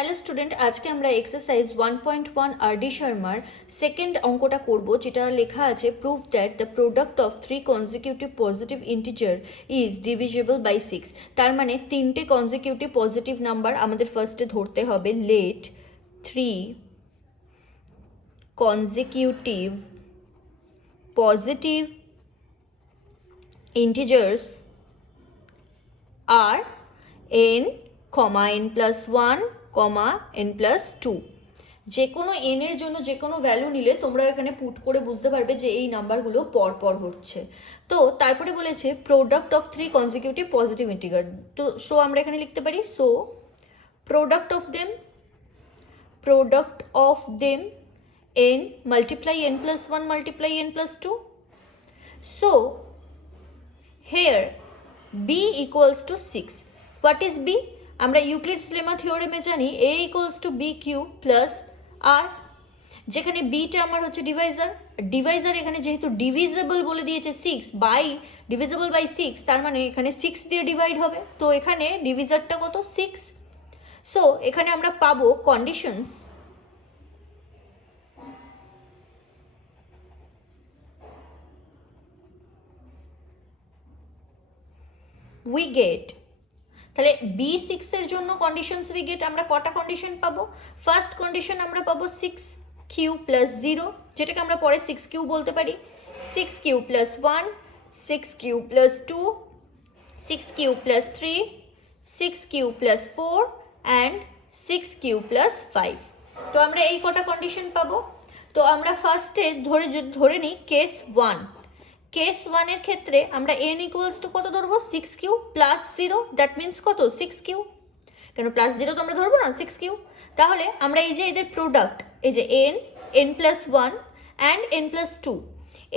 Hello student, আজকে আমরা exercise 1.1 RD. শর্মার সেকেন্ড অঙ্কটা করব, যেটা লেখা আছে prove that the product of 3 consecutive positive integer is divisible by 6। তার মানে তিনটে কনজিকিউটিভ পজিটিভ নাম্বার আমাদের ফার্স্টে ধরতে হবে। লেট 3 কনজিকিউটিভ পজিটিভ ইন্টিজার্স আর n, n+1, n+2। যে কোনো n এর জন্য যে কোনো ভ্যালু নিলে তোমরা এখানে পুট করে বুঝতে পারবে যে এই নাম্বারগুলো পরপর হচ্ছে। তো তারপরে বলেছে product of 3 consecutive positive integer. তো সো আমরা এখানে লিখতে পারি so product of them n multiply n+1 multiply n+2. So here b equals to 6. What is b? আমরা ইউক্লিডস লেমা থিওরেমে জানি a equals to bq plus r, যেখানে bটা আমার হচ্ছে ডিভাইজার এখানে যেহেতু ডিভিজিবল বলে দিয়েছে 6 বাই ডিভিজিবল বাই 6, তার মানে এখানে 6 দিয়ে ডিভাইড হবে। তো এখানে ডিভিজারটা কত? 6। সো এখানে আমরা পাবো কন্ডিশনস উই গেট। তাহলে B6 এর জন্য কন্ডিশনস উই গেট, আমরা কটা কন্ডিশন পাবো? ফার্স্ট কন্ডিশন আমরা পাবো 6q + 0, যেটাকে আমরা পরে 6q বলতে পারি। 6q + 1, 6q + 2, 6q + 3, 6q + 4 and 6q + 5। তো আমরা এই কটা কন্ডিশন পাবো। তো আমরা ফার্স্টে ধরে নিই কেস 1। কেস 1 এর ক্ষেত্রে আমরা n ইকুয়ালস টু কত ধরবো? 6q + 0, দ্যাট মিন্স কত? 6q। কেন +0 তো আমরা ধরবো না, 6q। তাহলে আমরা এই যে এদের প্রোডাক্ট, এই যে n, n+1 and n+2,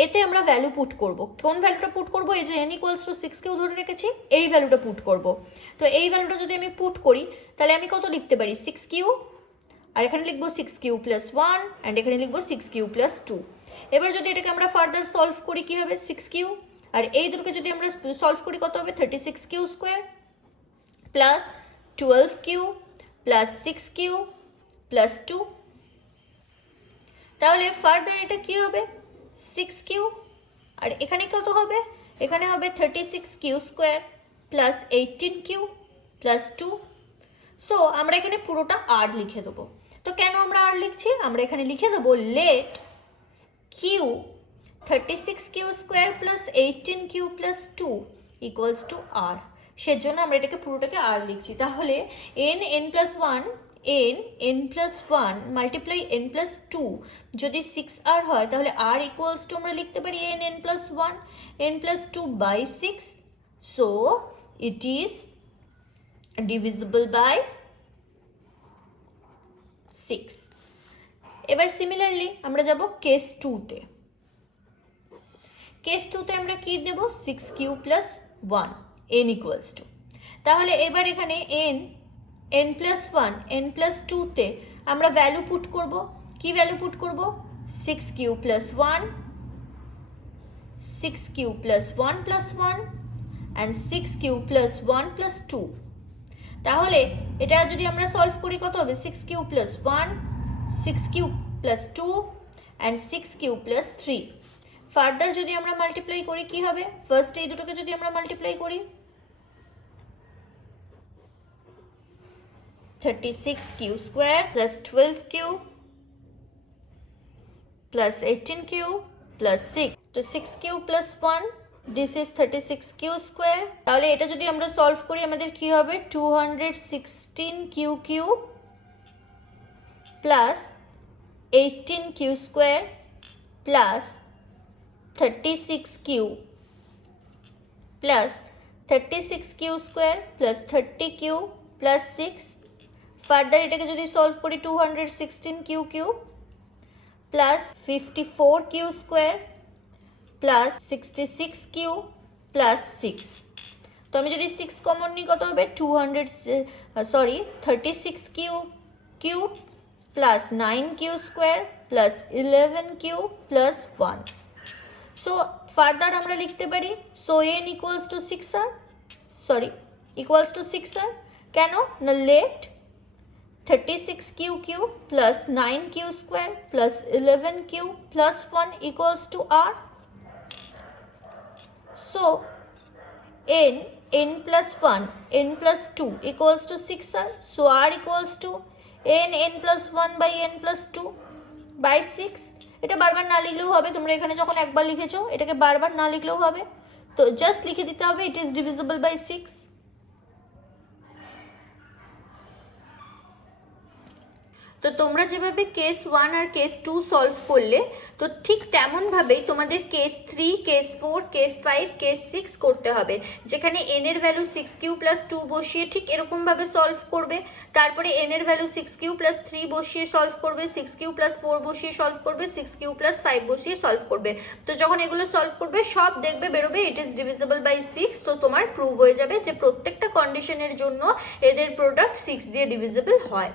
এতে আমরা ভ্যালু পুট করব। কোন ভ্যালুটা পুট করব? এই যে n ইকুয়ালস টু 6q ধরে রেখেছি, এই ভ্যালুটা পুট করব। তো এই ভ্যালুটা যদি আমি পুট করি তাহলে আমি কত লিখতে পারি? 6q, আর এখানে লিখবো 6q + 1 and এখানে লিখবো 6q + 2। এবার যদি এটাকে আমরা ফার্দার সলভ করি কি হবে? 6q, আর এই দুটোকে যদি আমরা সলভ করি কত হবে? 36q² plus 12q plus 6q plus 2। তাহলে ফার্দার এটা কি হবে? 6q, আর এখানে কত হবে? এখানে হবে 36q² plus 18q plus 2। So আমরা এখানে পুরোটা আর লিখে দেবো। তো কেন আমরা আর লিখছি? আমরা এখানে লিখে দেবো let q 36q² plus 18q plus 2 equals to r। সেজন্য আমরা এটাকে পুরোটাকে আর লিখছি। তাহলে n+1 মাল্টিপ্লাই n+2 যদি 6r হয়, তাহলে r ইকুয়ালস টু আমরা লিখতে পারি n+1 n+2 by 6। So it is divisible by 6। এবার সিমিলারলি আমরা যাব কেস 2 তে। কেস 2 তে আমরা কি নেব? 6q + 1 n equals to. তাহলে এবার এখানে n+1 n+2 তে আমরা ভ্যালু পুট করব। কি ভ্যালু পুট করব? 6q + 1, 6q + 1 + 1 and 6q + 1 + 2। তাহলে এটা যদি আমরা সলভ করি কত হবে? 6q + 1, 6q + 2 and 6q + 3। Further যদি আমরা মাল্টিপ্লাই করি কি হবে? ফার্স্ট এই দুটোকে যদি আমরা মাল্টিপ্লাই করি 36q² plus 12q plus 18q plus 6, তো 6q + 1, this is 36q²। তাহলে এটা যদি আমরা সলভ করি আমাদের কি হবে? 216q³ plus 18q² plus 36q plus 36q² plus 30q plus 6। Further এটাকে যদি সলভ করি 216q³ plus 54q² plus 66q plus 6। তো আমি যদি 6 কমন নিই কত হবে? 36q³ plus 9q² plus 11q plus 1। So further আমরা লিখতে পারি so n equals to 6r, equals to 6r। কেন না late 36q cube plus 9q square plus 11q plus 1 equals to r. So n plus 1, n plus 2 equals to 6r. So r equals to n plus 1 by n plus 2 by 6. এটা বারবার না লিখলেও হবে, তোমরা এখানে যখন একবার লিখেছো এটাকে বারবার না লিখলেও হবে, তো জাস্ট লিখে দিতে হবে ইট ইজ ডিভিজিবল বাই 6. তো তোমরা যেভাবে কেস 1 আর কেস 2 সলভ করলে, তো ঠিক তেমনভাবেই তোমাদের কেস 3, কেস 4, কেস 5, কেস 6 করতে হবে, যেখানে n এর ভ্যালু 6q প্লাস 2 বসিয়ে ঠিক এরকমভাবে সলভ করবে, তারপরে n এর ভ্যালু 6q প্লাস 3 বসিয়ে সলভ করবে, 6q প্লাস 4 বসিয়ে সলভ করবে, 6q প্লাস 5 বসিয়ে সলভ করবে। তো যখন এগুলো সলভ করবে সব দেখবে বেরোবে ইট ইজ ডিভিজিবল বাই 6, তো তোমার প্রুভ হয়ে যাবে যে প্রত্যেকটা কন্ডিশনের জন্য এদের প্রোডাক্ট 6 দিয়ে ডিভিজিবল হয়।